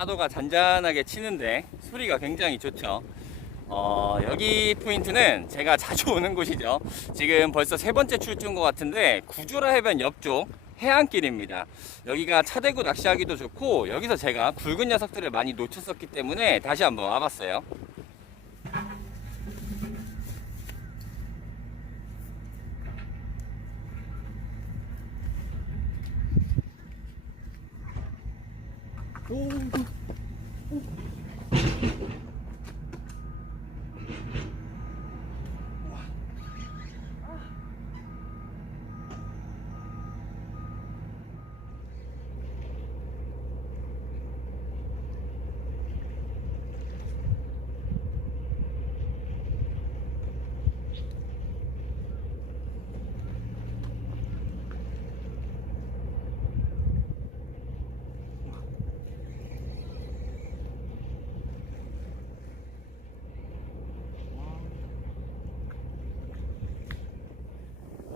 파도가 잔잔하게 치는데 소리가 굉장히 좋죠. 여기 포인트는 제가 자주 오는 곳이죠. 지금 벌써 세 번째 출주인 것 같은데 구조라 해변 옆쪽 해안길입니다. 여기가 차대고 낚시하기도 좋고 여기서 제가 굵은 녀석들을 많이 놓쳤었기 때문에 다시 한번 와봤어요.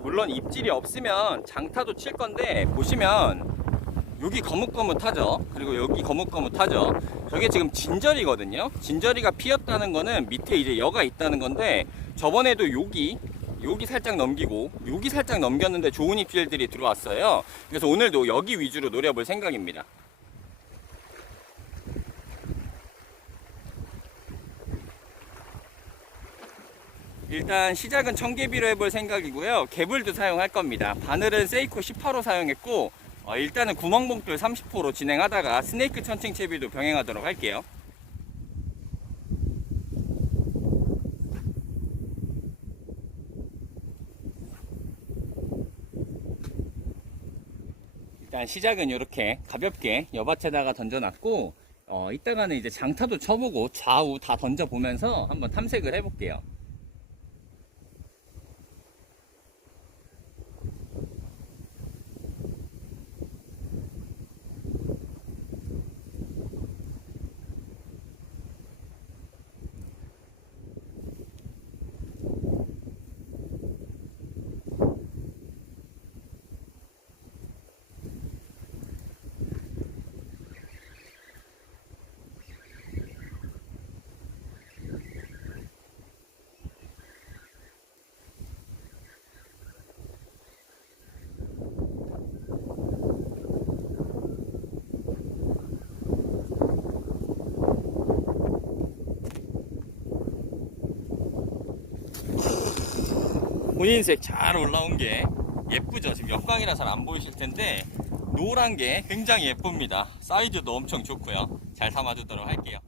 물론 입질이 없으면 장타도 칠 건데 보시면 여기 거뭇거뭇하죠. 그리고 여기 거뭇거뭇하죠. 저게 지금 진저리거든요. 진저리가 피었다는 거는 밑에 이제 여가 있다는 건데 저번에도 여기 살짝 넘기고 여기 살짝 넘겼는데 좋은 입질들이 들어왔어요. 그래서 오늘도 여기 위주로 노려볼 생각입니다. 일단 시작은 청개비로 해볼 생각이고요. 개불도 사용할 겁니다. 바늘은 세이코 18호 사용했고 일단은 구멍봉돌 30호로 진행하다가 스네이크 천칭채비도 병행하도록 할게요. 일단 시작은 이렇게 가볍게 여밭에다가 던져놨고 이따가는 이제 장타도 쳐보고 좌우 다 던져보면서 한번 탐색을 해볼게요. 본인색 잘 올라온 게 예쁘죠. 지금 역광이라 잘 안 보이실 텐데 노란 게 굉장히 예쁩니다. 사이즈도 엄청 좋고요. 잘 담아주도록 할게요.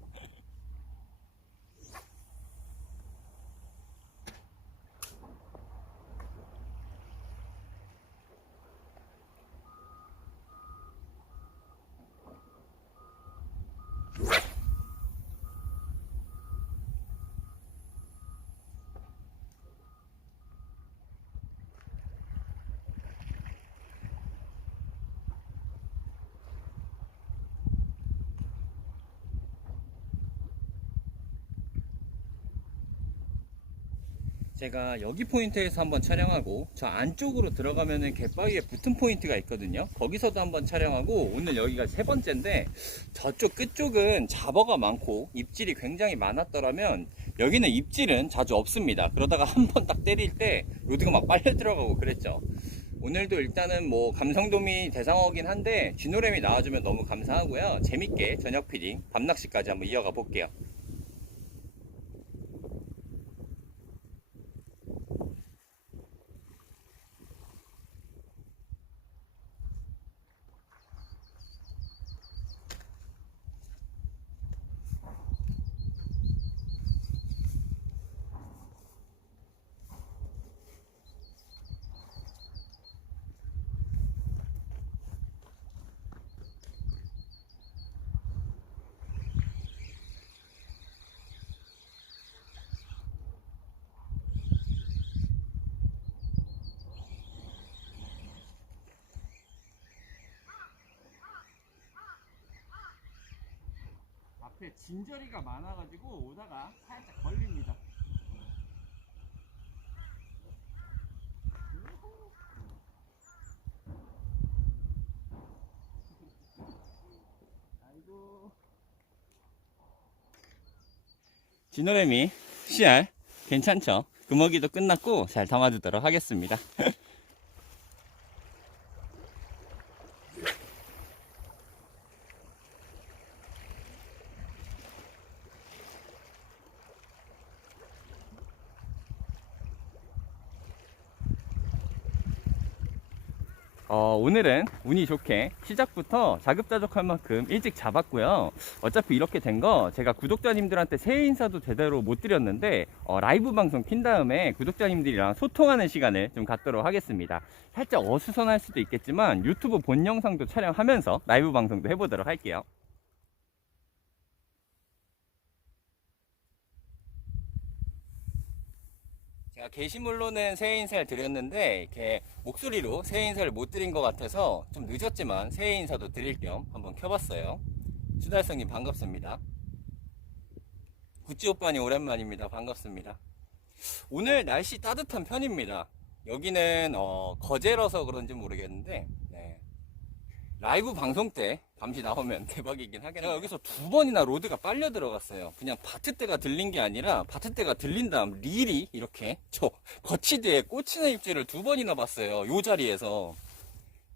제가 여기 포인트에서 한번 촬영하고 저 안쪽으로 들어가면은 갯바위에 붙은 포인트가 있거든요. 거기서도 한번 촬영하고 오늘 여기가 세 번째인데 저쪽 끝쪽은 잡어가 많고 입질이 굉장히 많았더라면 여기는 입질은 자주 없습니다. 그러다가 한번 딱 때릴 때 로드가 막 빨려 들어가고 그랬죠. 오늘도 일단은 뭐 감성돔이 대상어긴 한데 쥐노래미 나와주면 너무 감사하고요. 재밌게 저녁 피딩 밤낚시까지 한번 이어가 볼게요. 앞에 진저리가 많아가지고 오다가 살짝 걸립니다. 아이고. 진노래미 CR 괜찮죠? 금어기도 끝났고 잘 담아주도록 하겠습니다. 오늘은 운이 좋게 시작부터 자급자족할 만큼 일찍 잡았고요. 어차피 이렇게 된 거 제가 구독자님들한테 새해 인사도 제대로 못 드렸는데 라이브 방송 킨 다음에 구독자님들이랑 소통하는 시간을 좀 갖도록 하겠습니다. 살짝 어수선할 수도 있겠지만 유튜브 본 영상도 촬영하면서 라이브 방송도 해보도록 할게요. 제가 게시물로는 새해 인사를 드렸는데 이렇게 목소리로 새해 인사를 못 드린 것 같아서 좀 늦었지만 새해 인사도 드릴 겸 한번 켜봤어요. 수달성님 반갑습니다. 구찌 오빠님 오랜만입니다. 반갑습니다. 오늘 날씨 따뜻한 편입니다. 여기는 거제라서 그런지 모르겠는데 라이브 방송 때 밤시 나오면 대박이긴 하겠네요. 제가 여기서 2번이나 로드가 빨려 들어갔어요. 그냥 바트대가 들린 게 아니라 바트대가 들린 다음 릴이 이렇게 저 거치대에 꽂히는 입질을 2번이나 봤어요. 요 자리에서.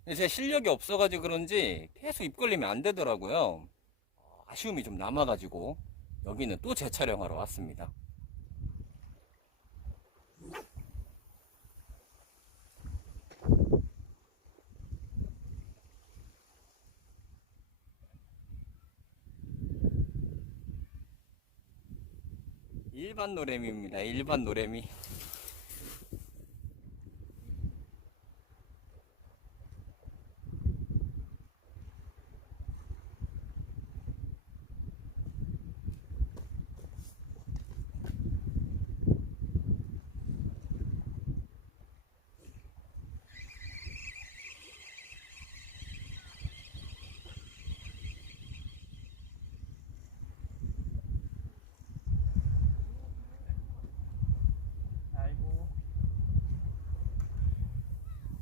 근데 제 실력이 없어가지고 그런지 계속 입 걸리면 안 되더라고요. 아쉬움이 좀 남아가지고 여기는 또 재촬영하러 왔습니다. 일반 노래미입니다. 일반 노래미.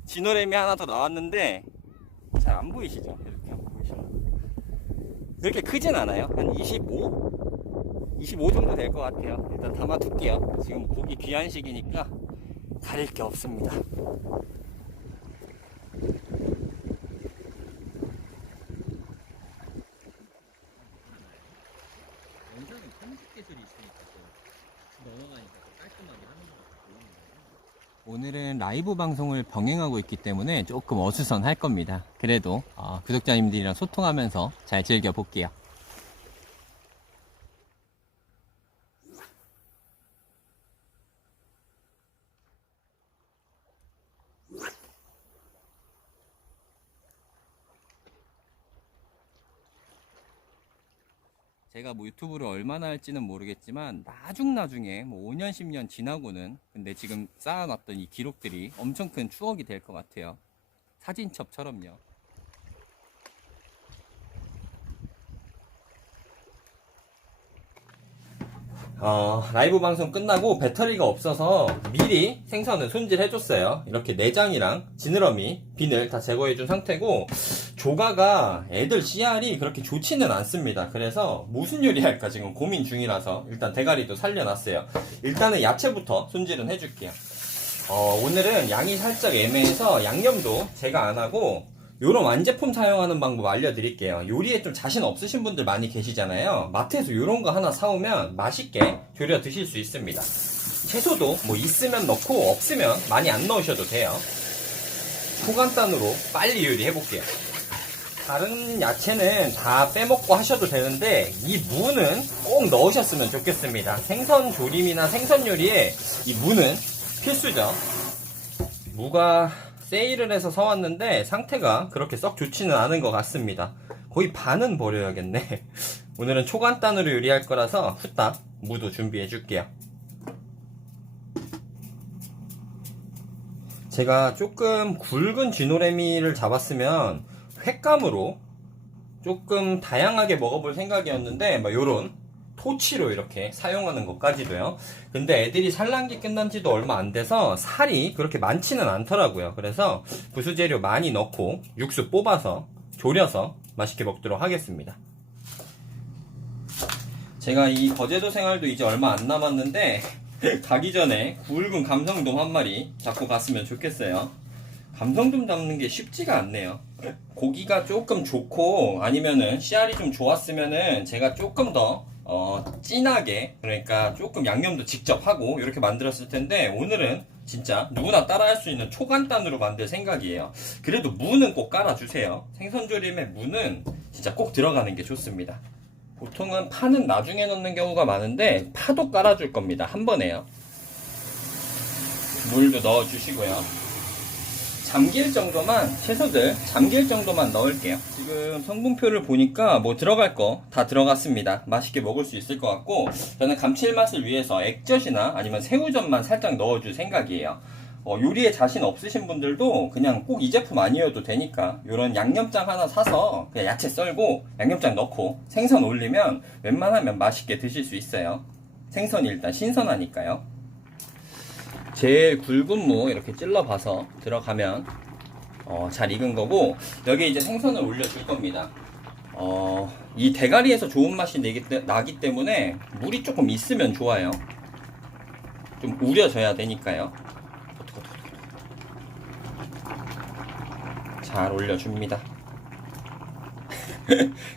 진노래미 하나 더 나왔는데 잘 안 보이시죠? 이렇게 안 보이시죠? 그렇게 크진 않아요. 한 25 정도 될 것 같아요. 일단 담아둘게요. 지금 고기 귀한 시기니까 가릴 게 없습니다. 영상은 편집 기술이 있으니까 또 넘어가니까 깔끔하게 하는 것 같아요. 오늘은 라이브 방송을 병행하고 있기 때문에 조금 어수선할 겁니다. 그래도 구독자님들이랑 소통하면서 잘 즐겨볼게요. 제가 뭐 유튜브를 얼마나 할지는 모르겠지만 나중에 뭐 5년 10년 지나고는 근데 지금 쌓아놨던 이 기록들이 엄청 큰 추억이 될 것 같아요. 사진첩처럼요. 라이브 방송 끝나고 배터리가 없어서 미리 생선을 손질해줬어요. 이렇게 내장이랑 지느러미, 비늘 다 제거해준 상태고 조가가 애들 CR이 그렇게 좋지는 않습니다. 그래서 무슨 요리할까 지금 고민 중이라서 일단 대가리도 살려놨어요. 일단은 야채부터 손질은 해줄게요. 오늘은 양이 살짝 애매해서 양념도 제가 안하고 요런 완제품 사용하는 방법 알려드릴게요. 요리에 좀 자신 없으신 분들 많이 계시잖아요. 마트에서 요런 거 하나 사오면 맛있게 졸여 드실 수 있습니다. 채소도 뭐 있으면 넣고 없으면 많이 안 넣으셔도 돼요. 초간단으로 빨리 요리해볼게요. 다른 야채는 다 빼먹고 하셔도 되는데 이 무는 꼭 넣으셨으면 좋겠습니다. 생선 조림이나 생선 요리에 이 무는 필수죠. 무가 세일을 해서 사왔는데 상태가 그렇게 썩 좋지는 않은 것 같습니다. 거의 반은 버려야겠네. 오늘은 초간단으로 요리할 거라서 후딱 무도 준비해 줄게요. 제가 조금 굵은 쥐노래미를 잡았으면 횟감으로 조금 다양하게 먹어볼 생각이었는데 막 요런 토치로 이렇게 사용하는 것까지도요. 근데 애들이 산란기 끝난 지도 얼마 안 돼서 살이 그렇게 많지는 않더라고요. 그래서 부수재료 많이 넣고 육수 뽑아서 졸여서 맛있게 먹도록 하겠습니다. 제가 이 거제도 생활도 이제 얼마 안 남았는데 가기 전에 굵은 감성돔 한 마리 잡고 갔으면 좋겠어요. 감성돔 잡는 게 쉽지가 않네요. 고기가 조금 좋고 아니면은 씨알이 좀 좋았으면은 제가 조금 더 진하게, 그러니까 조금 양념도 직접 하고 이렇게 만들었을 텐데, 오늘은 진짜 누구나 따라할 수 있는 초간단으로 만들 생각이에요. 그래도 무는 꼭 깔아주세요. 생선조림에 무는 진짜 꼭 들어가는 게 좋습니다. 보통은 파는 나중에 넣는 경우가 많은데 파도 깔아줄 겁니다. 한 번에요. 물도 넣어주시고요. 잠길 정도만, 채소들 잠길 정도만 넣을게요. 지금 성분표를 보니까 뭐 들어갈 거 다 들어갔습니다. 맛있게 먹을 수 있을 것 같고, 저는 감칠맛을 위해서 액젓이나 아니면 새우젓만 살짝 넣어줄 생각이에요. 요리에 자신 없으신 분들도 그냥 꼭 이 제품 아니어도 되니까 요런 양념장 하나 사서 그냥 야채 썰고 양념장 넣고 생선 올리면 웬만하면 맛있게 드실 수 있어요. 생선이 일단 신선하니까요. 제일 굵은 무 이렇게 찔러봐서 들어가면 잘 익은 거고, 여기 이제 생선을 올려줄 겁니다. 이 대가리에서 좋은 맛이 나기 때문에 물이 조금 있으면 좋아요. 좀 우려져야 되니까요. 잘 올려줍니다.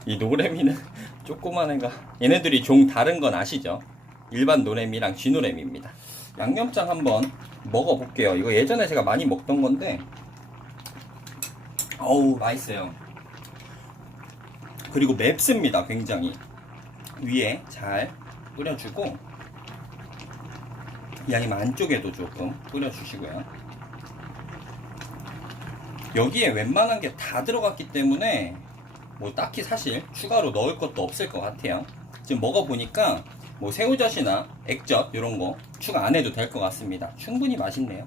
이 노래미는 조그만 애가, 얘네들이 종 다른 건 아시죠? 일반 노래미랑 쥐노래미입니다. 양념장 한번 먹어볼게요. 이거 예전에 제가 많이 먹던 건데 어우 맛있어요. 그리고 맵습니다. 굉장히. 위에 잘 뿌려주고, 이 아니면 안쪽에도 조금 뿌려주시고요. 여기에 웬만한 게 다 들어갔기 때문에 뭐 딱히 사실 추가로 넣을 것도 없을 것 같아요. 지금 먹어보니까 뭐 새우젓이나 액젓 이런 거 추가 안 해도 될 것 같습니다. 충분히 맛있네요.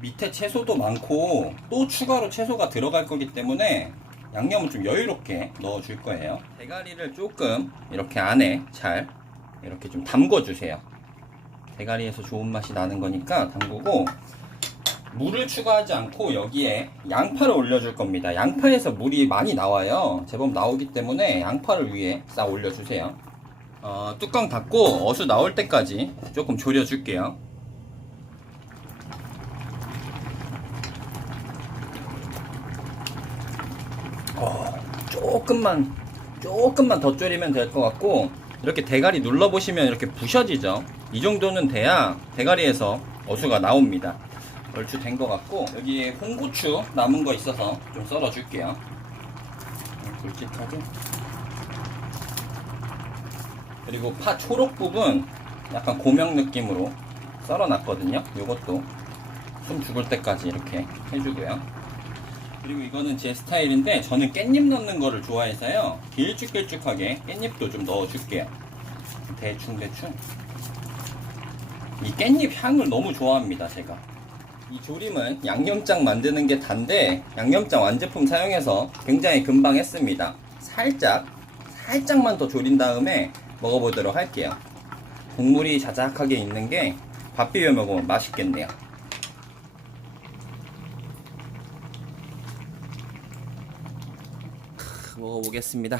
밑에 채소도 많고 또 추가로 채소가 들어갈 거기 때문에 양념은 좀 여유롭게 넣어줄 거예요. 대가리를 조금 이렇게 안에 잘 이렇게 좀 담궈주세요. 대가리에서 좋은 맛이 나는 거니까 담그고, 물을 추가하지 않고 여기에 양파를 올려줄 겁니다. 양파에서 물이 많이 나와요. 제법 나오기 때문에 양파를 위에 싹 올려주세요. 뚜껑 닫고 어수 나올 때까지 조금 졸여줄게요. 조금만 더 졸이면 될 것 같고, 이렇게 대가리 눌러보시면 이렇게 부셔지죠. 이 정도는 돼야 대가리에서 어수가 나옵니다. 얼추 된 것 같고, 여기에 홍고추 남은 거 있어서 좀 썰어줄게요. 굵직하게. 그리고 파 초록 부분 약간 고명 느낌으로 썰어놨거든요. 요것도 숨 죽을 때까지 이렇게 해주고요. 그리고 이거는 제 스타일인데 저는 깻잎 넣는 거를 좋아해서요, 길쭉길쭉하게 깻잎도 좀 넣어줄게요. 대충 이 깻잎 향을 너무 좋아합니다. 제가 이 조림은 양념장 만드는 게 단데 양념장 완제품 사용해서 굉장히 금방 했습니다. 살짝만 더 졸인 다음에 먹어보도록 할게요. 국물이 자작하게 있는 게 밥 비벼 먹으면 맛있겠네요. 먹어보겠습니다.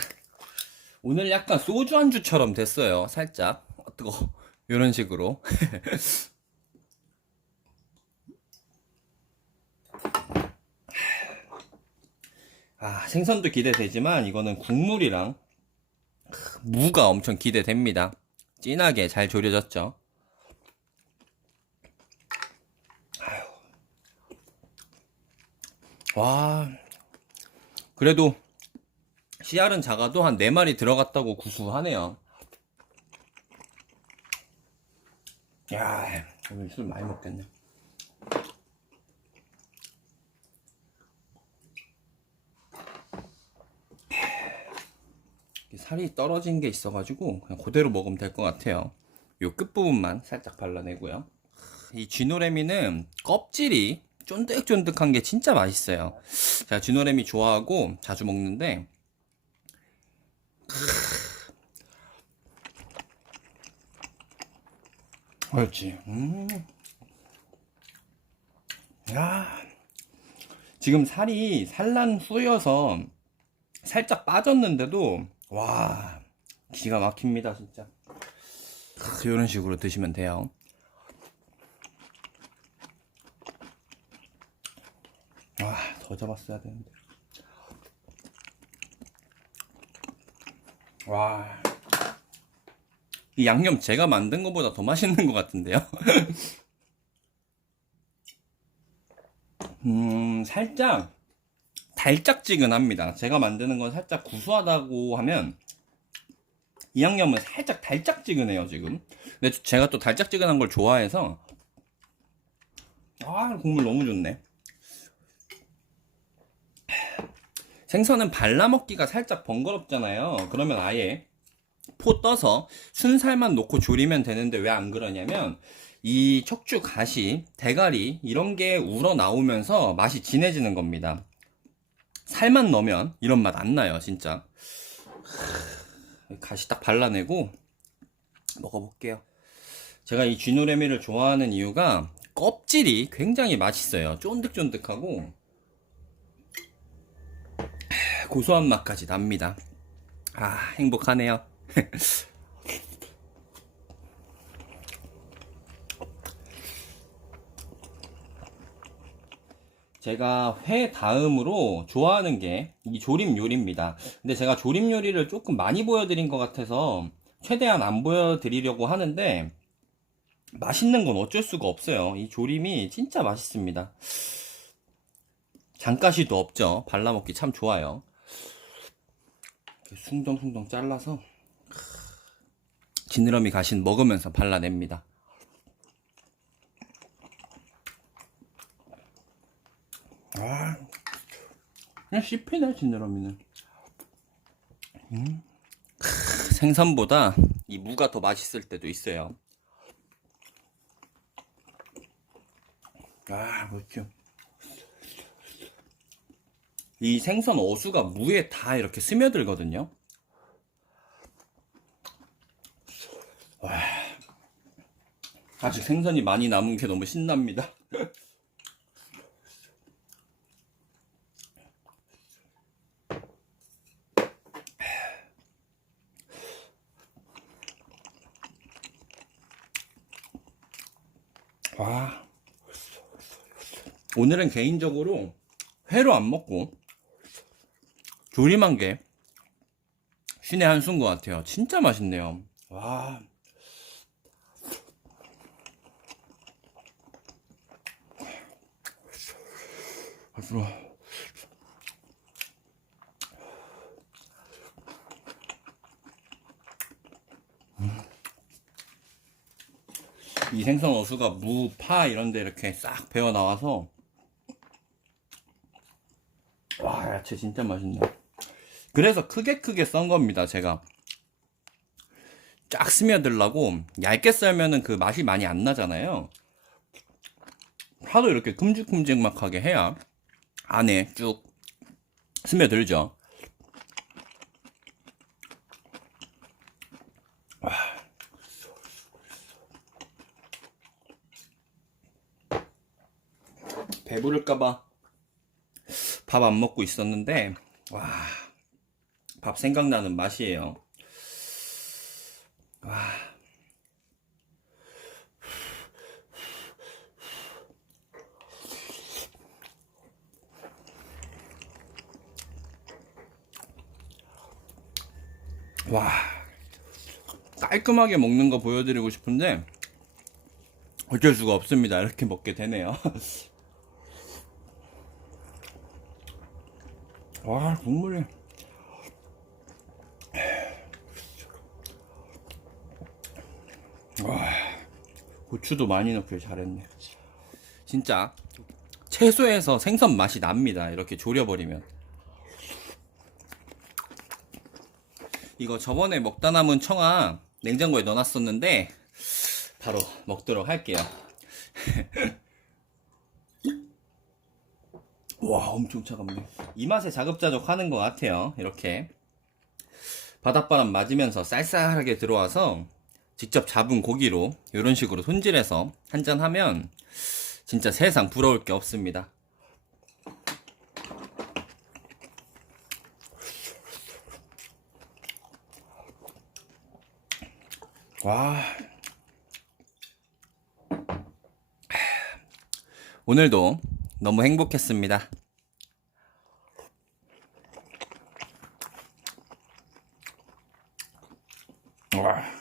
오늘 약간 소주 안주처럼 됐어요. 살짝 뜨거 이런 식으로. 생선도 기대되지만 이거는 국물이랑 무가 엄청 기대됩니다. 진하게 잘 졸여졌죠. 와, 그래도 씨알은 작아도 한 4마리 들어갔다고 구수하네요. 야, 오늘 술 많이 먹겠네. 살이 떨어진 게 있어가지고 그냥 그대로 먹으면 될 것 같아요. 요 끝부분만 살짝 발라내고요. 이 쥐노래미는 껍질이 쫀득쫀득한 게 진짜 맛있어요. 제가 쥐노래미 좋아하고 자주 먹는데, 그렇지. 야, 지금 살이 산란 후여서 살짝 빠졌는데도 와, 기가 막힙니다 진짜. 이런 식으로 드시면 돼요. 더 잡았어야 되는데. 이 양념 제가 만든 것보다 더 맛있는 것 같은데요. 살짝 달짝지근합니다. 제가 만드는 건 살짝 구수하다고 하면 이 양념은 살짝 달짝지근해요 지금. 근데 제가 또 달짝지근한 걸 좋아해서 국물 너무 좋네. 생선은 발라먹기가 살짝 번거롭잖아요. 그러면 아예 포 떠서 순살만 넣고 조리면 되는데 왜 안 그러냐면 이 척추 가시, 대가리 이런 게 우러나오면서 맛이 진해지는 겁니다. 살만 넣으면 이런 맛 안 나요 진짜. 가시 딱 발라내고 먹어볼게요. 제가 이 쥐노래미를 좋아하는 이유가 껍질이 굉장히 맛있어요. 쫀득쫀득하고 고소한 맛까지 납니다. 행복하네요. 제가 회 다음으로 좋아하는 게 이 조림 요리입니다. 근데 제가 조림 요리를 조금 많이 보여드린 것 같아서 최대한 안 보여드리려고 하는데 맛있는 건 어쩔 수가 없어요. 이 조림이 진짜 맛있습니다. 장가시도 없죠. 발라먹기 참 좋아요. 숭덩숭덩 잘라서 지느러미 가신 먹으면서 발라냅니다. 그냥 씹히네 지느러미는. 생선보다 이 무가 더 맛있을 때도 있어요. 그렇죠. 이 생선 어수가 무에 다 이렇게 스며들거든요. 아직 생선이 많이 남은 게 너무 신납니다. 오늘은 개인적으로 회로 안 먹고 조림한 게 신의 한 수인 것 같아요. 진짜 맛있네요. 맛있어. 이 생선 어수가 무, 파 이런데 이렇게 싹 배어 나와서 야채 진짜 맛있네. 그래서 크게 썬 겁니다. 제가 쫙 스며들라고. 얇게 썰면은 그 맛이 많이 안 나잖아요. 파도 이렇게 큼직큼직하게 해야 안에 쭉 스며들죠. 배부를까봐 밥 안 먹고 있었는데 밥 생각나는 맛이에요. 깔끔하게 먹는 거 보여드리고 싶은데 어쩔 수가 없습니다. 이렇게 먹게 되네요. 국물이 고추도 많이 넣길 잘했네. 진짜 채소에서 생선 맛이 납니다. 이렇게 졸여버리면. 이거 저번에 먹다 남은 청아 냉장고에 넣어놨었는데 바로 먹도록 할게요. 엄청 차갑네. 이 맛에 자급자족 하는 것 같아요. 이렇게 바닷바람 맞으면서 쌀쌀하게 들어와서 직접 잡은 고기로 이런 식으로 손질해서 한잔하면 진짜 세상 부러울 게 없습니다. 와. 오늘도 너무 행복했습니다. 와.